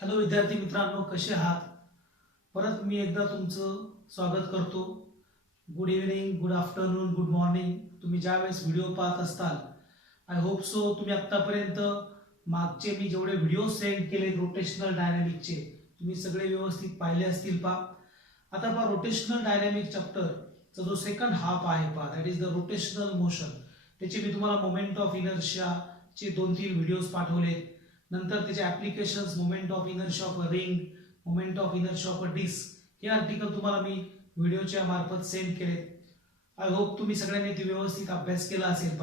Hello विद्यार्थी मित्रांनो, कसे आहात? परत मी एकदा तुमचं स्वागत करतो. Good evening, good afternoon, good morning. तुम्ही ज्यावेळेस व्हिडिओ पाहत असाल, आय होप सो तुम्ही आत्तापर्यंत मागचे मी जेवढे व्हिडिओ सेंड केले रोटेशनल डायनॅमिकचे तुम्ही सगळे व्यवस्थित पाहिले असतील. आता रोटेशनल डायनॅमिक चॅप्टरचा जो सेकंड हाफ आहे that is the rotational motion. त्याचे मी तुम्हाला मोमेंट ऑफ इनर्शियाचे 2-3 व्हिडिओज पाठवलेत. नंतर त्याचे applications, moment of inertia of a ring, moment of inertia of a disc, हे आर्टिकल तुम्हाला मी व्हिडिओच्या मार्फत सेंड केलेत. आय होप तुम्ही सगळ्यांनी ते व्यवस्थित अभ्यास केला असेल.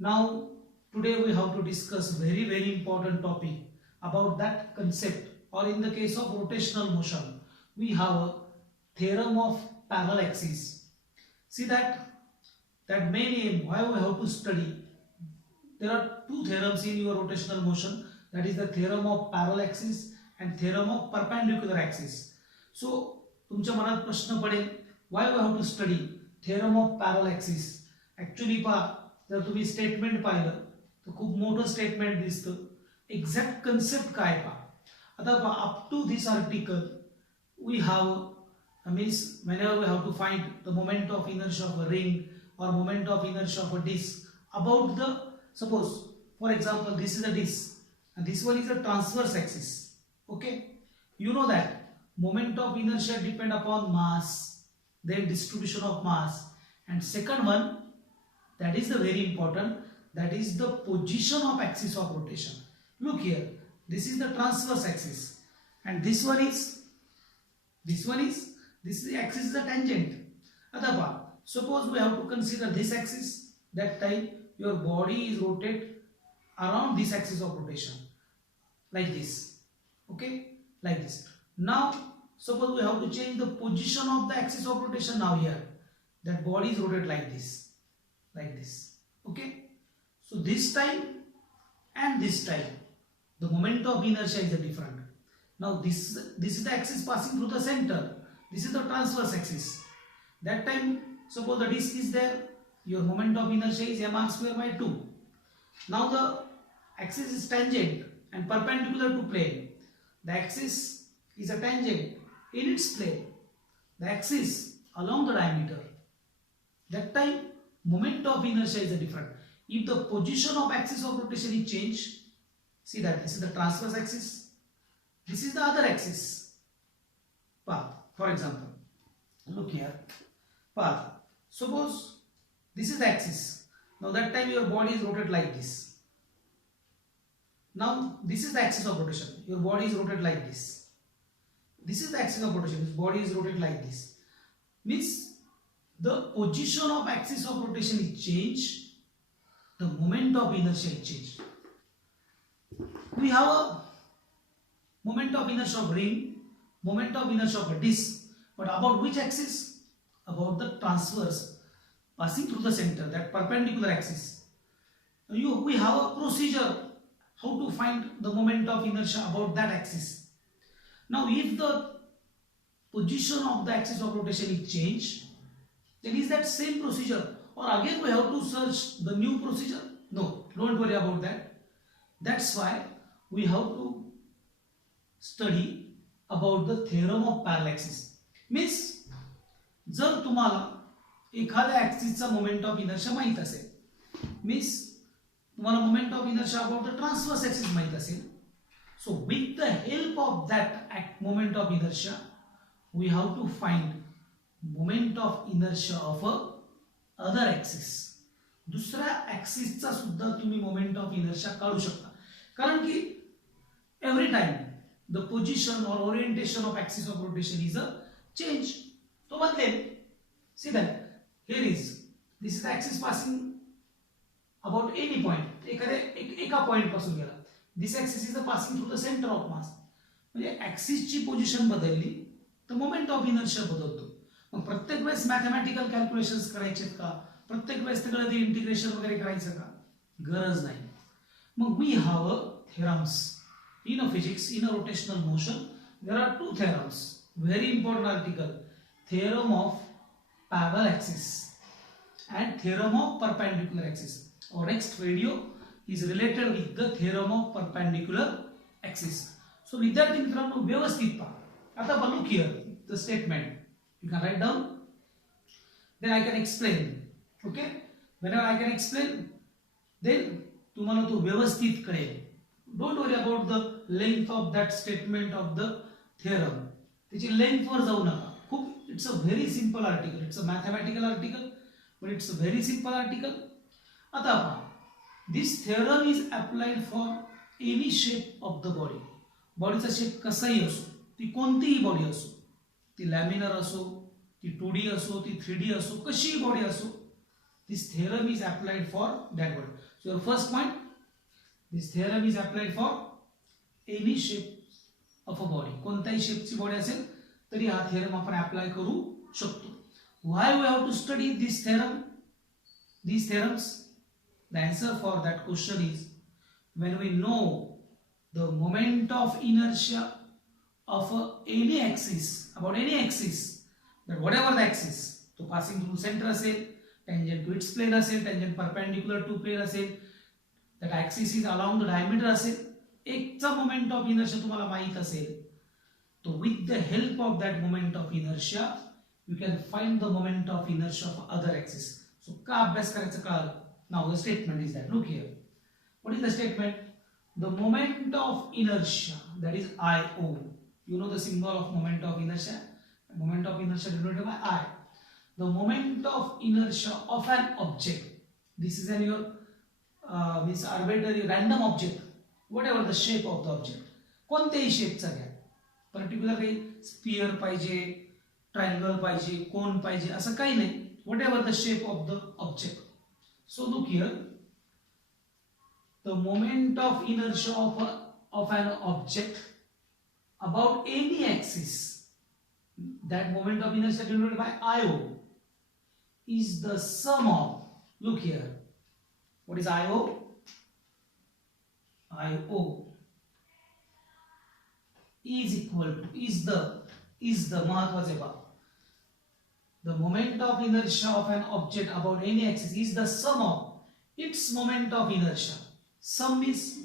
Now today we have to discuss very important topic about that concept, or in the case of rotational motion we have a theorem of parallel axis. See that main aim why we have to study. There are two theorems in your rotational motion, that is the theorem of parallel axis and theorem of perpendicular axis. So तुमच्या मनात प्रश्न पडेल, why we have to study theorem of parallel axis. Actually जर तुम्ही statement पाहिलं तर खूप मोठं स्टेटमेंट दिसतं. एक्झॅक्ट कन्सेप्ट काय आता up to this article we have means whenever we have to find the moment of inertia of a ring or moment of inertia of a disk, about the suppose for example this is a disk and this one is a transverse axis. Okay, you know that moment of inertia depend upon mass, then distribution of mass, and second one that is the very important, that is the position of axis of rotation. Look here, this is the transverse axis and this axis is a tangent. Adapa suppose we have to consider this axis, that time your body is rotated around this axis of rotation like this. Okay, like this. Now suppose we have to change the position of the axis of rotation. Now here that body is rotated like this. Okay, so this time and this time the moment of inertia is different. Now this is the axis passing through the center. This is the transverse axis. That time suppose the disk is there, your moment of inertia is mr square by 2. Now the axis is tangent and perpendicular to plane. The axis is a tangent in its plane. The axis along the diameter. That time moment of inertia is different. If the position of axis of rotation is changed, see that this is the transverse axis, this is the other axis. For example, look here. Suppose this is the axis. Now that time your body is rotated like this. Now this is the axis of rotation. Your body is rotated like this. This is the axis of rotation. This body is rotated like this. Means the position of axis of rotation is changed. The moment of inertia is changed. We have a moment of inertia of ring, moment of inertia of a disk, but about which axis? About the transverse passing through the center, that perpendicular axis. We have a procedure how to find the moment of inertia about that axis. Now if the position of the axis of rotation is changed, then is that same procedure or again we have to search the new procedure? No, don't worry about that. That's why we have to study about the theorem of parallel axis. Means जर तुम्हाला एखाद्या ऍक्सिसचा moment of inertia माहित असेल, means तुम्हाला moment of inertia about the transverse axis माहित असेल, so with the help of that moment of inertia we have to find moment of inertia of a other axis. दुसऱ्या ऍक्सिसचा सुद्धा तुम्ही moment of inertia काढू शकता, कारण की every time the position or orientation of axis of rotation is a change. तो बदलेल. See that here is this is the axis passing about any point. एका पॉइंट पासून गेला. This axis is passing through the center of mass. म्हणजे axis ची position बदलली तर moment of inertia बदलतो. मग प्रत्येक वेळेस मॅथमॅटिकल कॅल्क्युलेशन्स करायचे का? प्रत्येक वेळेस सगळं ते इंटिग्रेशन वगैरे करायचं का? गरज नाही. मग we have theorems in a physics, in a rotational motion. There are two theorems, very important article, theorem of parallel axis and theorem of perpendicular axis. Our next video is related with the theorem of perpendicular axis. सो विद्यार्थी मित्रांनो व्यवस्थित पहा. आता look here the statement. You can write down. Then I can explain. Okay. Whenever I can explain, then तुम्हाला तो व्यवस्थित कळेल. Don't worry about the length of that statement of the theorem. त्याची लेंथ वर जाऊ नका. खूप it's a very simple article. It's a mathematical article, but it's a very simple article. आता पहा. This theorem is applied for any shape of the body. बॉडीचा shape कसाही असो, ती कोणतीही बॉडी असो, ती लॅमिनर असो, ती 2D असो, ती 3D असो, कशीही बॉडी असो, this theorem is applied for that body. So your first point, this theorem is applied for any shape of a body. कोणत्याही शेपची बॉडी असेल तरी हा थेरम आपण अप्लाय करू शकतो. Why we have to study this theorem? These theorems? The answer for that question is when we know the moment of inertia of any axis, about any axis, that whatever the axis, so passing through center असेल, tangent to its plane असेल, tangent perpendicular to plane असेल, that axis is along the diameter असेल, एकचा moment of inertia तुम्हाला माहित असेल, so with the help of that moment of inertia you can find the moment of inertia of other axis. So का अभ्यास करायचं कळालं. Now the statement is that, look here, what is the statement? The moment of inertia, that is IO. You know the symbol of moment of inertia. Moment of inertia denoted by I. The moment of inertia of an object. This is your means arbitrary random object. Whatever the shape of the object. कोणत्याही शेपचा घ्या. Particular काही sphere पाहिजे, triangle पाहिजे, कोन पाहिजे, असं काही नाही. Whatever the shape of the object. So look here. The moment of inertia of an object about any axis, that moment of inertia denoted by IO, is the sum of, look here, what is IO? IO is equal to, is the महत्वाचे बाब. The moment of inertia of an object about any axis is the sum of its moment of inertia. Sum means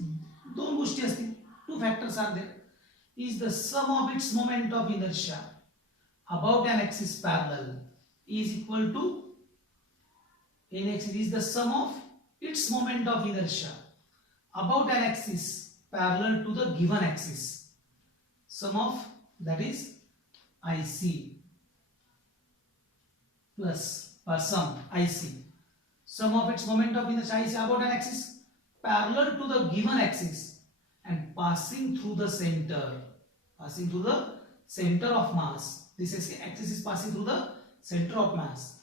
दोन गोष्टी असतील, two factors are there, is the sum of its moment of inertia about an axis parallel is equal to, any axis is the sum of its moment of inertia about an axis parallel to the given axis. Sum of that is IC plus sum IC, sum of its moment of inertia IC about an axis parallel to the given axis and passing through the center of mass. This axis is passing through the center of mass.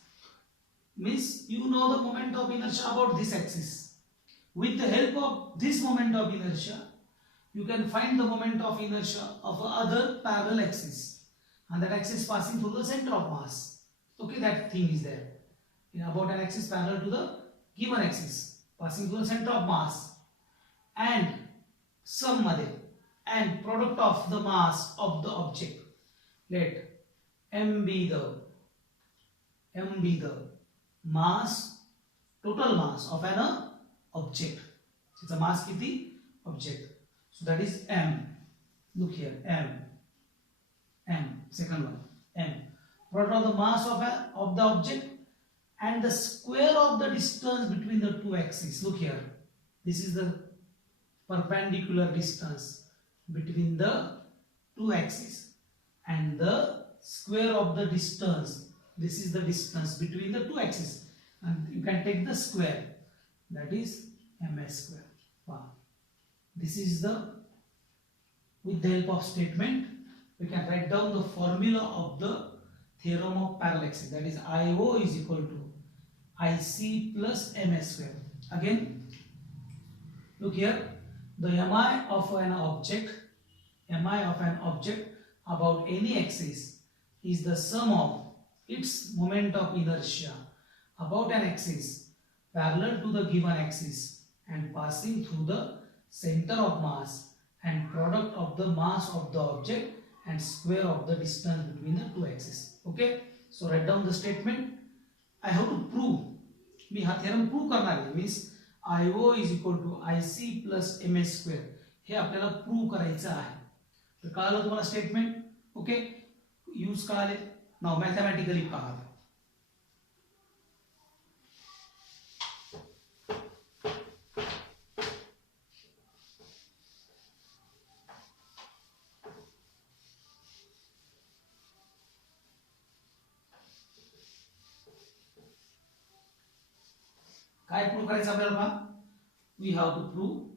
Means you know the moment of inertia about this axis. With the help of this moment of inertia, you can find the moment of inertia of other parallel axis, and that axis passing through the center of mass. Okay, that thing is there. About an axis parallel to the given axis, passing through the center of mass, and sum मध्ये and product of the mass of the object. Let m be the mass, total mass of an object. It's a mass किती object. So that is m. Look here, m second one, m, product of the mass of the object and the square of the distance between the two axes. Look here, this is the perpendicular distance between the two axes, and the square of the distance, this is the distance between the two axes, and you can take the square, that is ms square. Wow. This is the, with the help of statement we can write down the formula of the theorem of parallaxes, that is IO is equal to IC plus ms square. Again, look here, the mi of an object about any axis is the sum of its moment of inertia about an axis parallel to the given axis and passing through the center of mass and product of the mass of the object and square of the distance between the two axes. Okay, so write down the statement. I have to prove, मी हा theorem prove करणार आहे. Means IO is equal to IC plus ms square हे आपल्याला prove करायचं आहे. तर कळालं तुम्हाला statement. Okay, use कळाले. नाव मॅथमॅटिकली पहा. काय प्रूव्ह करायचं आपल्याला पहा. We have to prove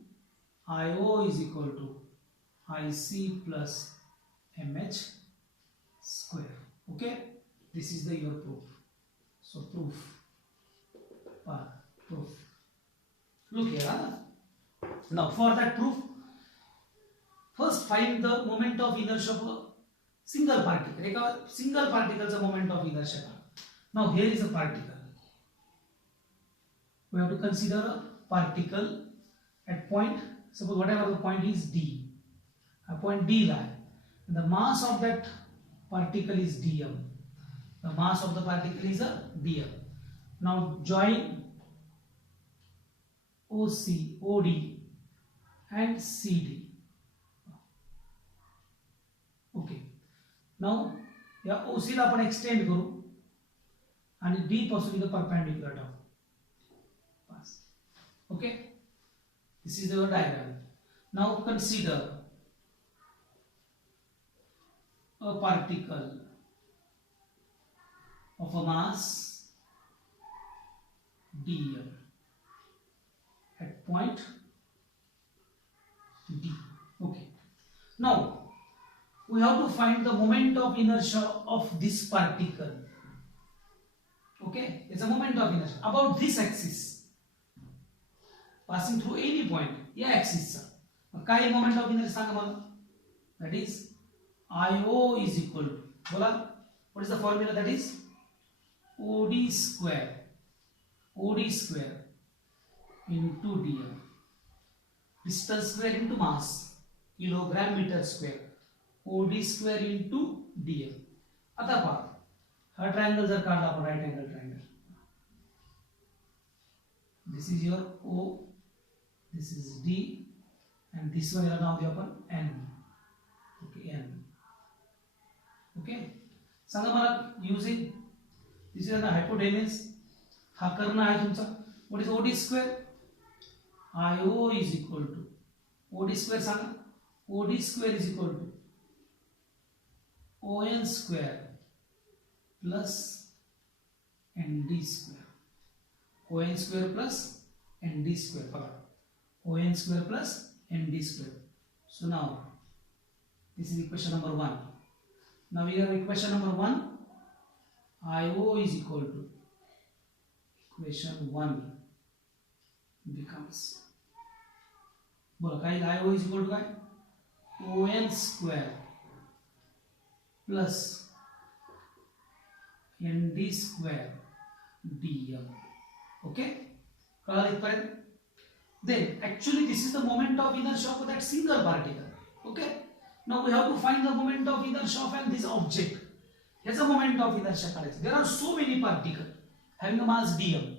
IO is equal to IC plus MH square. Okay, this is the your proof. So proof, proof. Look here, huh? Now for that proof, first find the moment of inertia of a single particle. एक single particle चा moment of inertia. Now here is a particle. We have to consider a particle at point, suppose whatever the point is D, a point D lie, and the mass of that particle is dm. The mass of the particle is a dm. Now join OC, OD and CD. Okay. Now या OC ला आपण extend करू आणि D पासून इथं perpendicular टाकू. बस. Okay. This is the diagram. Now consider a particle of a mass dm at point D. Okay. Now we have to find the moment of inertia of this particle. Okay, it's a moment of inertia about this axis passing through any point. या axis चा काय moment of inertia सांगा मला. That is IO is equal to, बोला, what is the formula? That is OD square into dm, distance square into mass, kilogram meter square, OD square into dm. आता पहा, हा triangle जर काढला आपण, right angle triangle, this is your O, this is D, and this one याला नाव देऊ आपण N. Okay, N. Okay, सांगा मला using this is the hypotenuse, हा कर्ण आहे तुमचा. what is OD square? IO is equal to OD square Sanga. OD square is equal to ON square plus ND square. ON square plus ND square. बघा, ON square plus ND square. So now this is equation number 1. Now we have equation number 1. IO is equal to, equation 1 becomes, बोला काय, IO is equal to काय, ON square plus ND square dm. Okay, कळालं इथपर्यंत. Then actually this is the moment of inertia of that single particle. Okay, now we have to find the moment of inertia of this object. Here's a moment of inertia काढायचं. There are so many particles having a mass dm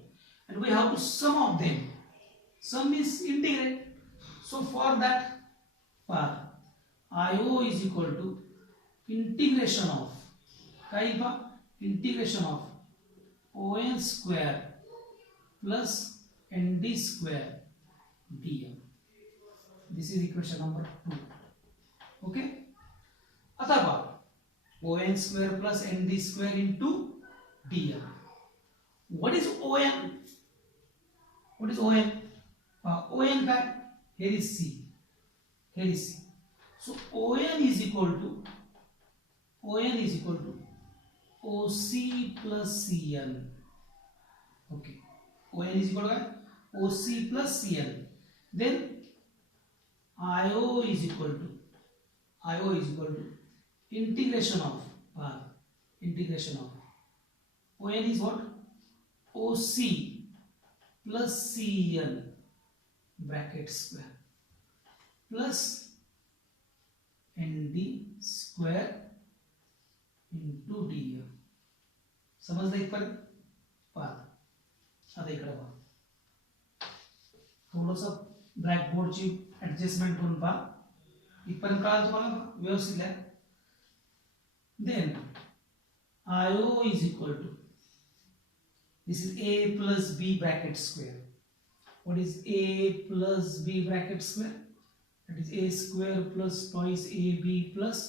and we have to sum of them. Sum is integrate. So for that IO is equal to integration of काय पहा, integration of ON square plus ND square dm. This is equation number 2. Okay, आता पहा, ON square plus ND square into dm. What is ON? What is ON? ON काय, here is C, here is C. So ON is equal to OC plus CN. Okay, ON is equal to OC plus CN. Then IO is equal to integration of ON is what? OC plus CN bracket square plus ND square into dm. समजलं इथपर्यंत? पहा आता इकडे पहा, थोडंसं ब्लॅकबोर्डची adjustment करून पहा. इथपर्यंत कळालं तुम्हाला व्यवस्थित लिहा. Then IO is equal to, this is A plus B bracket square. What is A plus B bracket square? That is A square plus twice AB plus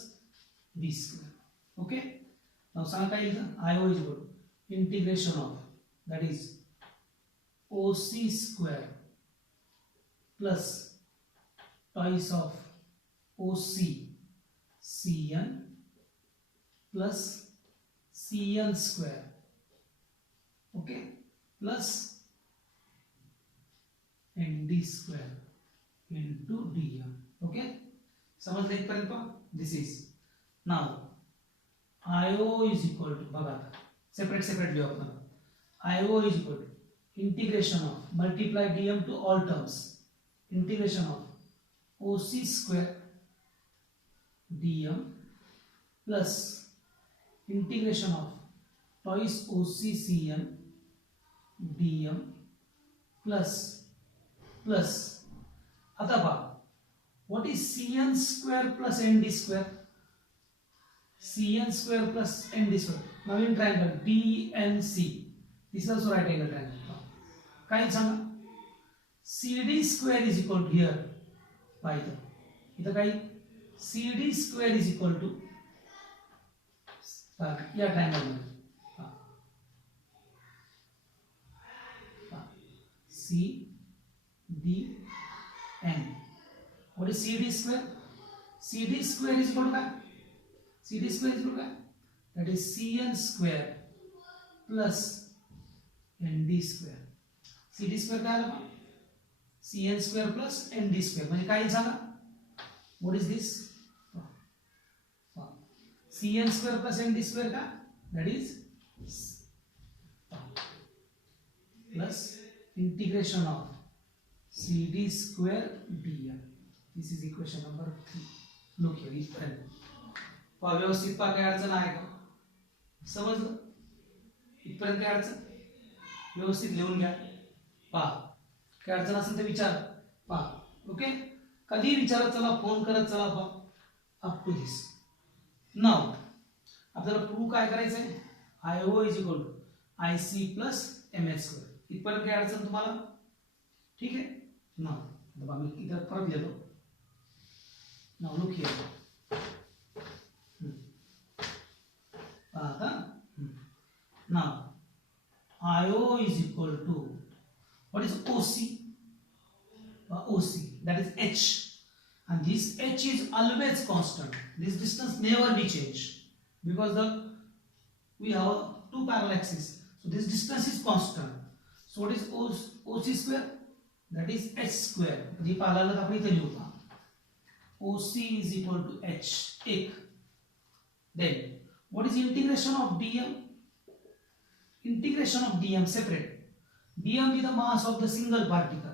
B square. Okay. Now सांगा काय लिहिलं? IO is equal to integration of, that is OC square plus twice of OC CN plus CN square, okay, plus ND square into DM. Okay, समजलं इथपर्यंत? This is now IO is equal to, बघा आता separate लिहू आपण. IO is equal to integration of, multiply DM to all terms, integration of OC square DM plus integration of twice OCCN DM plus आता पहा, what is CN square plus ND square? CN square plus ND square, Naveen triangle DNC, this is also right angle triangle. काय सांगा? CD square is equal to, here पहा इथं काय, CD square is equal to या triangle मध्ये C D N. What is C D square? C D square is equal to काय? C D square is equal to काय? That is C N square plus N D square. C D square काय आलं? C N square plus N D square म्हणजे काय सांगा? What is this? CN square plus ND square का? That is plus integration of CD square dm. This is equation number 3. Look here, इथपर्यंत पहा व्यवस्थित. पहा काय अडचण आहे का? समजलं? इथपर्यंत काय अडचण? व्यवस्थित लिहून घ्या. पहा काय अडचण असेल तर विचार. पहा ओके, कधी विचारत चला, फोन करत चला. पहा अप टू दिस. नाउ आपल्याला प्रूव्ह काय करायचं आहे? IO is equal to IC plus MS square. इथपर्यंत काय अडचण तुम्हाला? ठीक आहे. नाउ आता मी इथं परत लिहितो. Now look here. आता now IO is equal to, what is OC? OC, that is H. And this H is always constant. This distance never be changed because we have two parallel axes. So this distance is constant. So what is OC square? That is H square. जी parallel आपण इथे लिहू. OC is equal to H. एक. Then what is integration of DM? Integration of DM separate. DM is the mass of the single particle.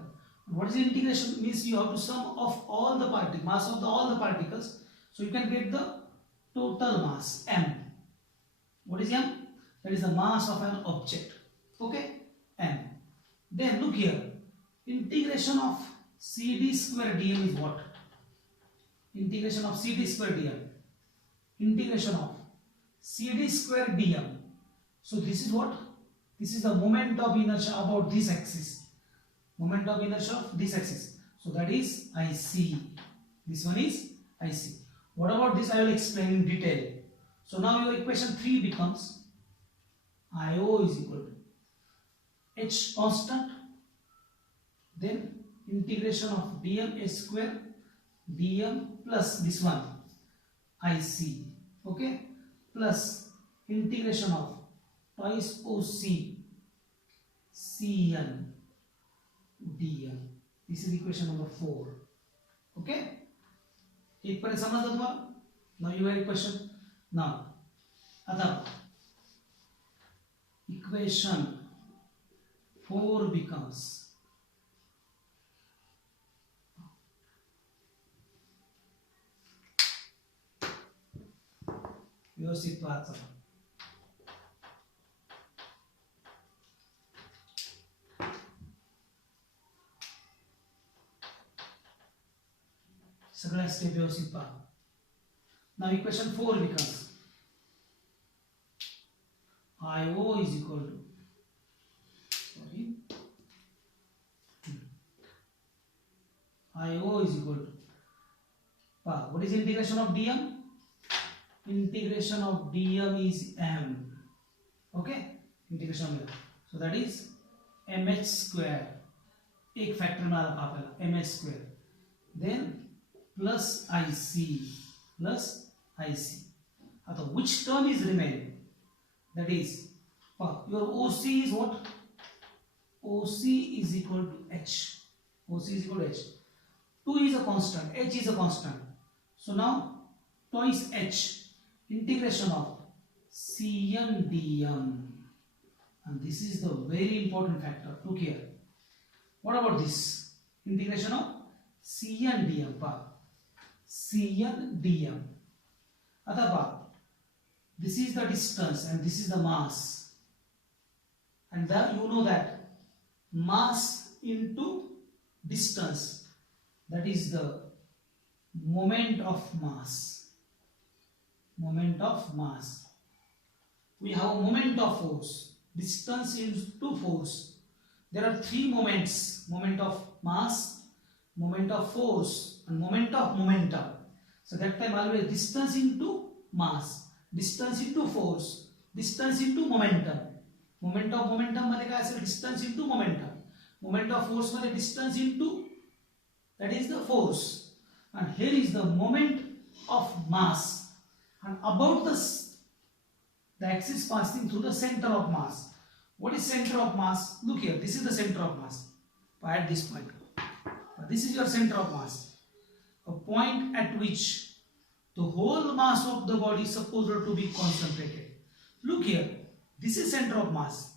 What is integration? Means you have to sum of all the particles, mass of all the particles, so you can get the total mass m. What is m? That is the mass of an object. Okay, m. Then look here, integration of CD square dm is what? Integration of CD square dm. Integration of CD square dm. So this is what? This is the moment of inertia about this axis. Moment of inertia of this axis. So that is IC. This one is IC. What about this? I will explain in detail. So now your equation 3 becomes IO is equal to H constant, then integration of dm a square dm plus this one IC, okay, plus integration of twice OC CN dm. This is equation number 4. Okay, एक पर्यंत समजलं तुम्हाला? Now you have a question. Now आता equation 4 becomes व्यवस्थित वाचा. सगळ्या step व्यवस्थित पहा. Now equation 4 becomes IO is equal to IO is equal to what is integration of dm? Integration of dm is m. Okay, integration of m. So that is mh square. एक factor में आला आपल्याला mh square. Then plus IC. आता which term is remaining? That is your OC is what? OC is equal to H. OC is equal to H. 2 is a constant, H is a constant. So now twice H, integration of Cn dm. And this is the very important factor. Look here. What about this? Integration of Cn dm. Cn dm. Athava, this is the distance and this is the mass. And then you know that mass into distance, that is the moment of mass. Moment of mass. We have a moment of force. Distance into force. There are three moments: moment of mass, moment of force, and moment of momentum. So that time always distance into mass, distance into force, distance into momentum. Moment of momentum मध्ये काय असेल? Distance into momentum. Moment of force मध्ये distance into, that is the force. And here is the moment of mass. And about the axis passing through the center of mass. What is center of mass? Look here, this is the center of mass at this point. This is your center of mass. A point at which the whole mass of the body is supposed to be concentrated. Look here, this is center of mass.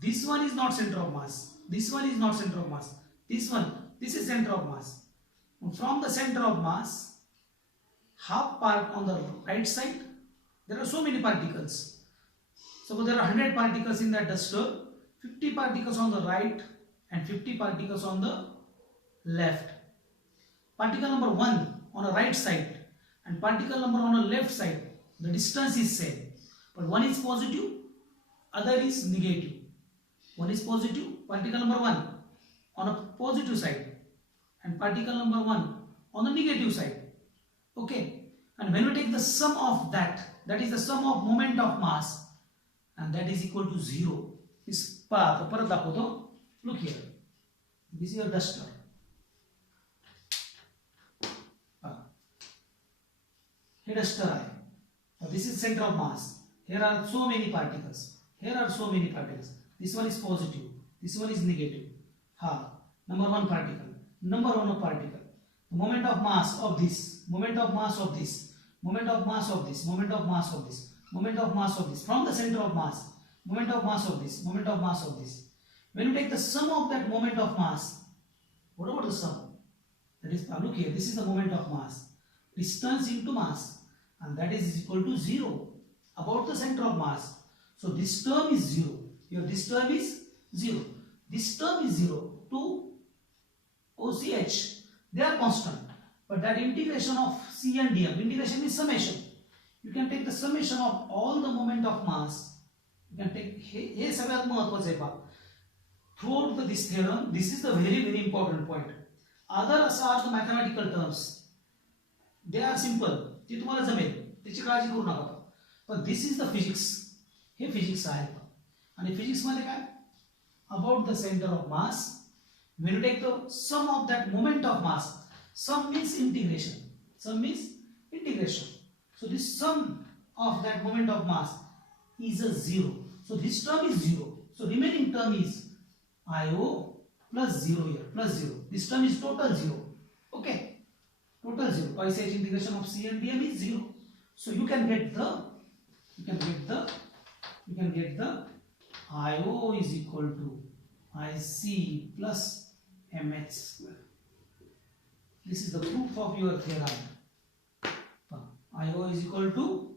This one is not center of mass. This one is not center of mass. This is center of mass. From the center of mass, half part on the right side, there are so many particles. Suppose there are 100 particles in that duster, 50 particles on the right and 50 particles on the left. Particle number 1 on the right side and particle number on the left side, the distance is same. But one is positive, other is negative. One is positive, particle number 1 on a positive side and particle number 1 on the negative side. Okay. And when we take the sum of that is the sum of moment of mass, and that is equal to 0. This path, look here. This is your duster. Here duster. This is center of mass. Here are so many particles. Here are so many particles. This one is positive. This one is negative. Number 1 particle. Number 1 particle. The moment of mass of this. Moment of mass of this. Moment of mass of this. Moment of mass of this. Moment of mass of this. From the center of mass. Moment of mass of this. Moment of mass of this. When you take the sum of that moment of mass, what about the sum? That is, look here, this is the moment of mass. Distance into mass. And that is equal to 0. About the center of mass. So this term is 0. Here this term is 0. This term is 0. To OCH. They are constant. But that integration of C and dm, integration is summation. You can take the summation of all the moment of mass. You can take, हे सगळ्यात महत्त्वाचं आहे पहा. Throughout this theorem, this is the very important point. Others are the mathematical terms. They are simple. ते तुम्हाला जमेल. त्याची काळजी करू नका. पण this is the physics. Hey physics आहे. आणि physics मध्ये काय? About the center of mass. When you take the sum of that moment of mass, sum means integration. Sum means integration. So this sum of that moment of mass is a 0. So this term is 0. So remaining term is IO plus 0 here, plus 0. This term is total 0. Okay. Total 0. Twice H integration of C and dm is 0. So you can get the IO is equal to IC plus MH square. This is the proof of your theorem. IO is equal to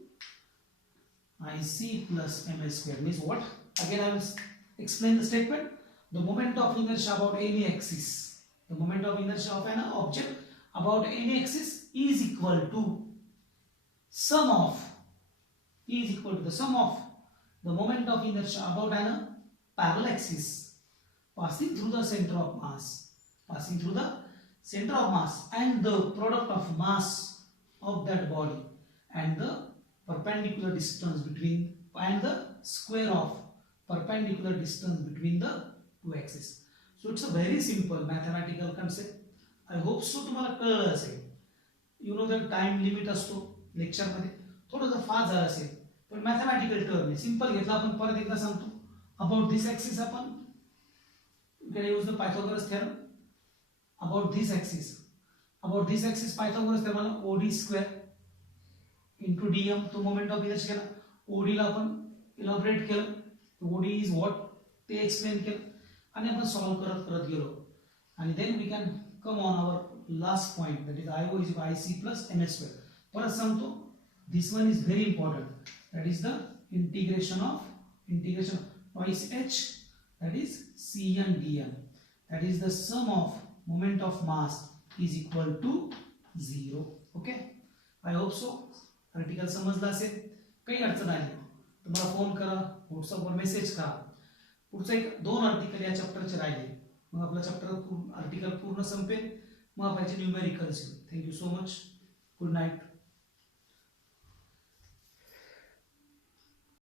IC plus MH square. Means what? Again I will explain the statement. The moment of inertia about any axis. The moment of inertia of an object about any axis is equal to sum of the moment of inertia about an parallel axis passing through the center of mass and the product of mass of that body and the perpendicular distance between and the square of perpendicular distance between the two axes. So it's a very simple mathematical concept. I hope so तुम्हाला कळलं असेल. You know the time limit असतो lecture मध्ये थोडंसं fast झालं असेल पण mathematical term आहे सिंपल घेतला आपण परत एकदा सांगतो अबाउट दिस ॲक्सिस आपण you can use the Pythagoras theorem about this axis Pythagoras theorem OD square into DM तो मोमेंट ऑफ इनर्शिया केला ओडीला आपण इलॉबरेट केलं ओडी इज व्हॉट ते एक्सप्लेन केलं आणि आपण सॉल्व करत गेलो आणि then we can come on our last point that is IO is IC plus MS square. परत सांगतो this one is very important, that is the integration twice H, that is Cn dn, that is the sum of moment of mass is equal to 0. Okay, I hope so. Article समजला असेल. काही अडचण आली तर मला phone करा, व्हॉट्सअपवर message करा. पुढचा एक 2 आर्टिकल या चॅप्टरचे राहिले मग आपला चॅप्टर आर्टिकल पूर्ण संपेल मग आपण numericals. Thank you so much. Good night.